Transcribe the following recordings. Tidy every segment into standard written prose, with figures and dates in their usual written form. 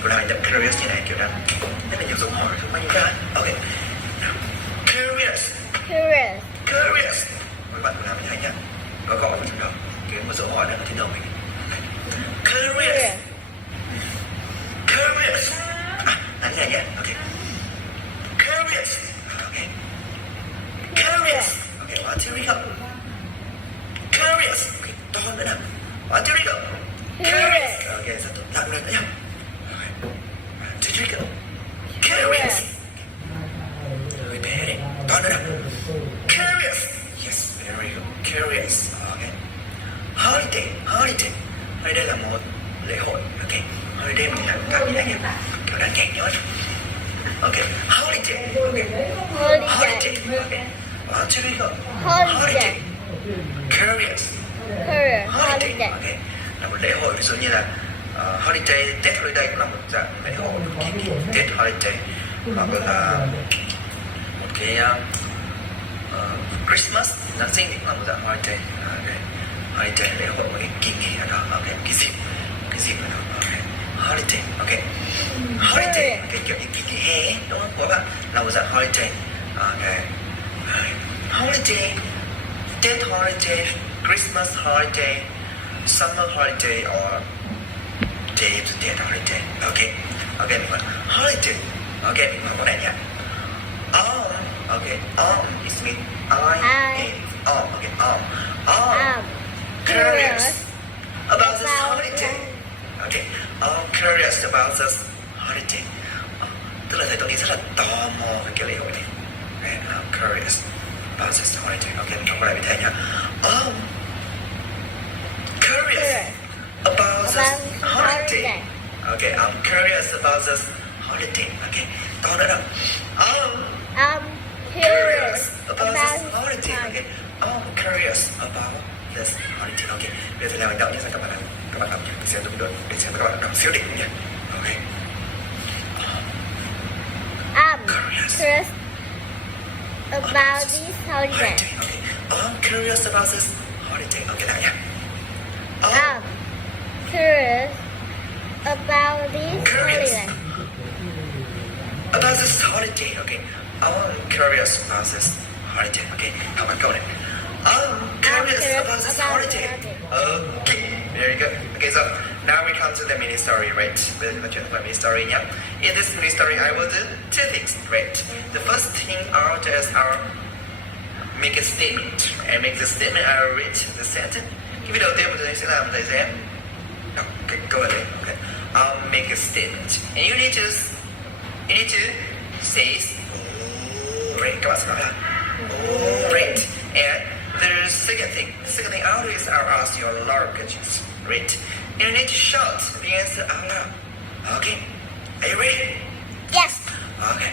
thì có làm hành động curious như này, kiểu là rất là nhiều dấu hỏi xung quanh chúng ta. Ok. Nào. Curious. Curious. Curious. Các bạn cùng làm với thầy nhá. Có gọi vào trong đầu. Cái một dấu hỏi đang ở trên đầu mình. Curious. Curious. Nói như này nhé. Ok. Curious. Ok. Curious. Ok. One, two, three, go. Curious. Ok. To nữa nào. One, two, three, go. Curious. Ok. Rất tốt. Nặng lên nữa nhá. One, two, three, go. Curious. Hơi bé đấy. To nữa nào. Curious. Yes. Very good. Curious. Ok. Holiday. Holiday. Đây là một lễ hội. Ok. Holiday mình làm cảm như này nhé. Kiểu đang kẹt nhớ. Ok. Holiday. Ok. Holiday. Ok. One, two, three, go. Holiday. Curious. Holiday. Ok. Là một lễ hội, ví dụ như là holiday, Tết holiday cũng là một dạng lễ hội, kỳ nghỉ Tết holiday, hoặc là một cái Christmas, Giáng sinh cũng là một dạng holiday. Okay. Holiday lễ hội, một cái kỳ nghỉ ở đó, ok, cái dịp ở đó. Okay. Holiday, ok. Holiday, cái kiểu như kỳ nghỉ hè ấy, đúng không các bạn? Là một dạng holiday. Ok. Holiday, Tết holiday, Christmas holiday, summer holiday, or day to day holiday. Ok. Ok, mình gọi holiday. Ok, mình gọi con này nhé. Ok. It means I. Ok. Curious about this holiday. Okay. Curious about this holiday. Tức là thầy Tony rất là tò mò về cái lễ hội này. Okay. Curious about this holiday. Ok, mình đọc lại với thầy nhá. Curious about this holiday. Okay. Curious about this holiday. Okay. To nữa đâu. Curious about this holiday. Okay. Curious about this holiday. Okay. Bây giờ thầy làm hành động nhé, các bạn làm. Các bạn đọc nhé, để xem đúng được, để xem các bạn đọc siêu đỉnh nhé. Ok. Curious about this holiday. Okay. Curious about this holiday. Ok, lại nhé. Curious about this holiday. About this holiday. Okay. Curious about this holiday. Okay. Học bạn câu này. Curious about this holiday. Okay. Very good. Okay, so now we come to the mini story, right? The mini story, yeah. In this mini story, I will do two things, right? The first thing I'll do is I'll make a statement. And make the statement, I'll read the sentence. Cái video đầu tiên mình sẽ làm thầy sẽ đọc cái câu này. Okay. I'll make a statement, and you need to say, oh, right. Các bạn sẽ nói là, oh, right. And the second thing I'll do is I'll ask you a lot of questions, right? And you need to shout the answer out loud. Okay? Are you ready? Yes. Okay.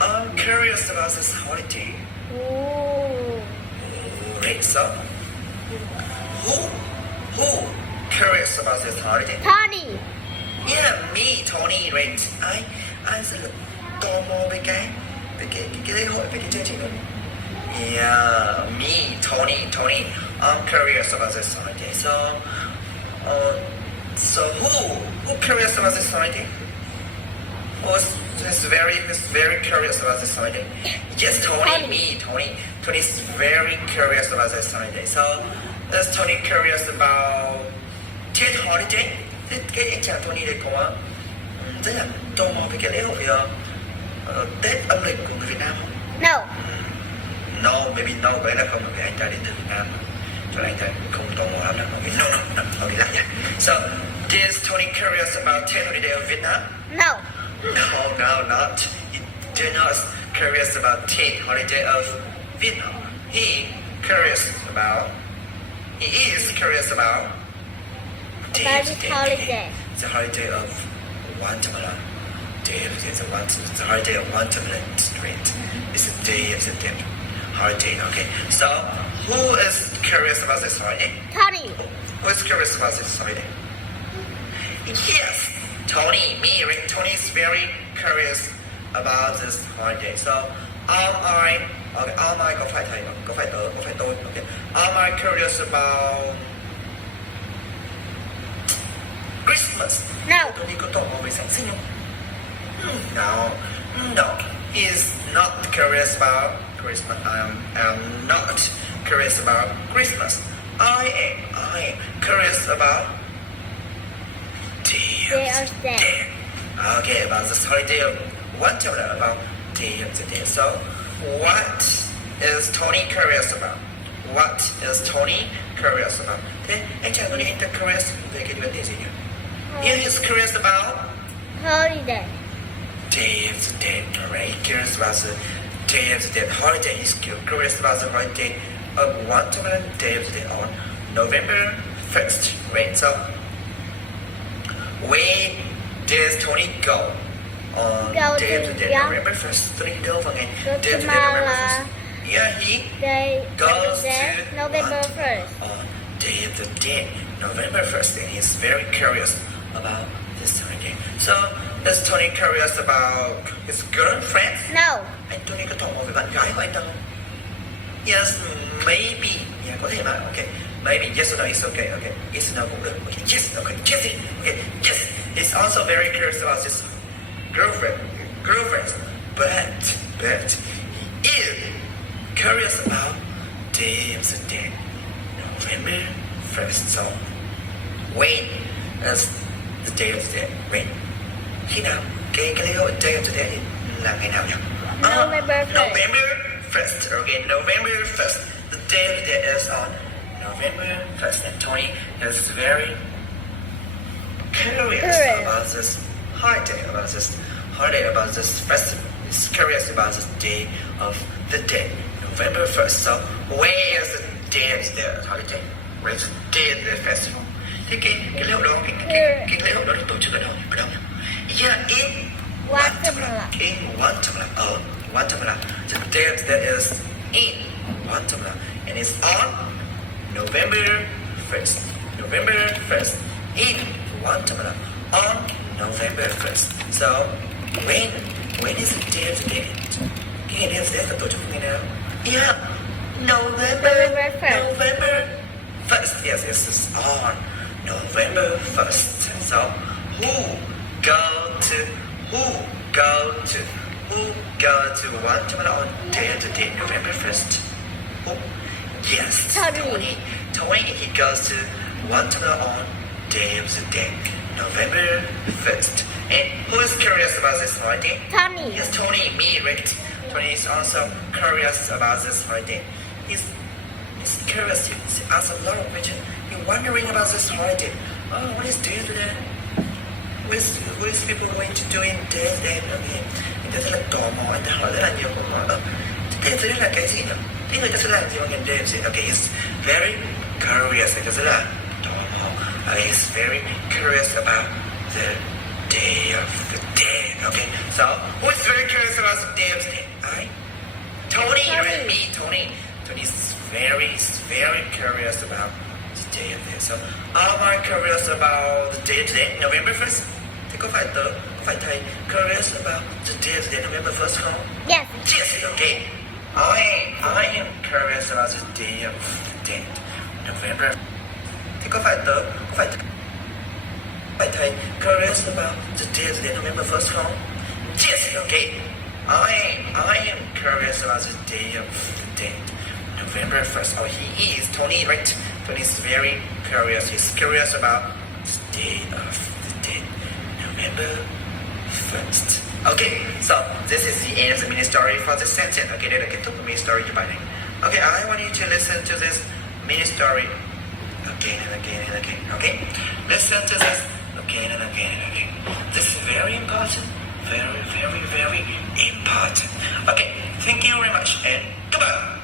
I'm curious about this holiday. Ooh. Right, so who curious about this holiday? Tony. Yeah, me, Tony, right? I rất là tò mò về cái lễ hội, về cái chương trình đó. Yeah, me, Tony. I'm curious about this holiday. So who curious about this holiday? Who's very curious about this holiday? Yes, Tony. Me, Tony. Tony's very curious about this holiday. So, is Tony curious about Tết holiday? Cái anh chàng Tony này có rất là tò mò về cái lễ hội Tết âm lịch của người Việt Nam không? No. No, maybe no, có lẽ là không, bởi vì anh ta đến từ Việt Nam, cho nên anh ta không tò mò lắm đâu. No, ok lại nha. So, is Tony curious about Tết holiday of Vietnam? No. No, not. He not curious about Tết holiday of Vietnam. He is curious about This holiday. The holiday of Guatemala. The holiday of Guatemala Street. It's a day of the holiday. Okay. So, who is curious about this holiday? Tony. Who is curious about this holiday? Yes, Tony. Me, right? Tony is very curious about this holiday. So, am I có phải thầy không? Có phải tôi? Okay. Am I curious about Christmas? Christmas. No. Tony có tò mò về Giáng sinh không? No, no. He's not curious about Christmas. I'm not curious about Christmas. I am curious about Day of the Dead. Okay, about this holiday. What about Day of the Dead? So, what is Tony curious about? What is Tony curious about? Thế anh chàng Tony anh ta curious về cái vấn đề gì nhỉ? Yeah, he's curious about Holiday. Day of the Dead. Alright, curious about the Day of the Dead holiday. He's curious about the holiday of what Day of the Dead on November 1st. Right, so where does Tony go on Go Day of to the Dead, yeah. November 1st? Tony đi đâu vào ngày Go Day of to the Dead, November Mala. 1st? Yeah, he Day goes of the Dead, to November what? 1st. On Day of the Dead, November 1st, and he's very curious about this holiday. So, is Tony curious about his girlfriend? No. Anh Tony có tò mò về bạn gái của anh đâu? Yes, maybe. Yeah, có thể mà. Okay, maybe yes or no is okay. Okay, yes or no cũng được. Okay, yes, okay, yes, okay, yes. He's also very curious about his girlfriends, but he is curious about Day of the Dead, November 1st. So, when is the Day of the Dead? When? Khi nào? Cái lễ hội Day of the Dead là ngày nào nhỉ? November 1st. November 1st. Okay, November 1st. The Day of the Dead is on November 1st. And Tony is very curious about this holiday, about this festival. He's curious about this Day of the Dead, November 1st. So, where is the Day of the Dead holiday? Where's the Day of the festival? Thế cái lễ hội đó, cái lễ hội đó được tổ chức ở đâu? Ở đâu nhỉ? Yeah, in Guatemala. In Guatemala. Oh, Guatemala. The Day of the Dead is in Guatemala. And it's on November 1st. November 1st. In Guatemala. On November 1st. So, when is the Day of the Dead? Cái Day of the Dead là tổ chức ngày nào? Yeah, November 1st. November 1st. Yes, this is on November 1st. So, who go to Guatemala on Day of the Dead, November 1st? Who? Yes, Tony. Tony, he goes to Guatemala on Day of the Dead, November 1st. And who is curious about this holiday? Tony. Yes, Tony, me, right? Tony is also curious about this holiday. He's curious. He asks a lot of questions. He's wondering about this holiday. Oh, what is Day of the Dead? What is people going to do in Day of the Dead? Okay. Người ta rất là tò mò, anh ta hỏi rất là nhiều câu hỏi. Day of the Dead là cái gì nhỉ? Thế người ta sẽ làm gì vào ngày Day of the Dead? Okay, he's very curious. Người ta rất là tò mò. He's very curious about the Day of the Dead. Okay, so who is very curious about the Day of the Dead? Tony, right? Me, Tony. Tony's very curious about the Day of the Dead. So, am I curious about the Day of the Dead, November 1st? Thế có phải thầy curious about the Day of the Dead, November 1st không? Yes. Yes, okay. I am curious about the Day of the Dead, November. Thế có phải thầy curious about the Day of the Dead, November 1st không? Yes, okay. I am curious about the Day of the Dead, November 1st. Oh, he is. Tony, right? Tony's very curious. He's curious about the Day of the Dead, November 1st. Okay, so this is the end of the mini story for this sentence. Okay, đây là kết thúc của mini story cho bài này. Okay, I want you to listen to this mini story again and again and again. Okay, listen to this again and again and again. This is very important. Very important. Okay, thank you very much and goodbye.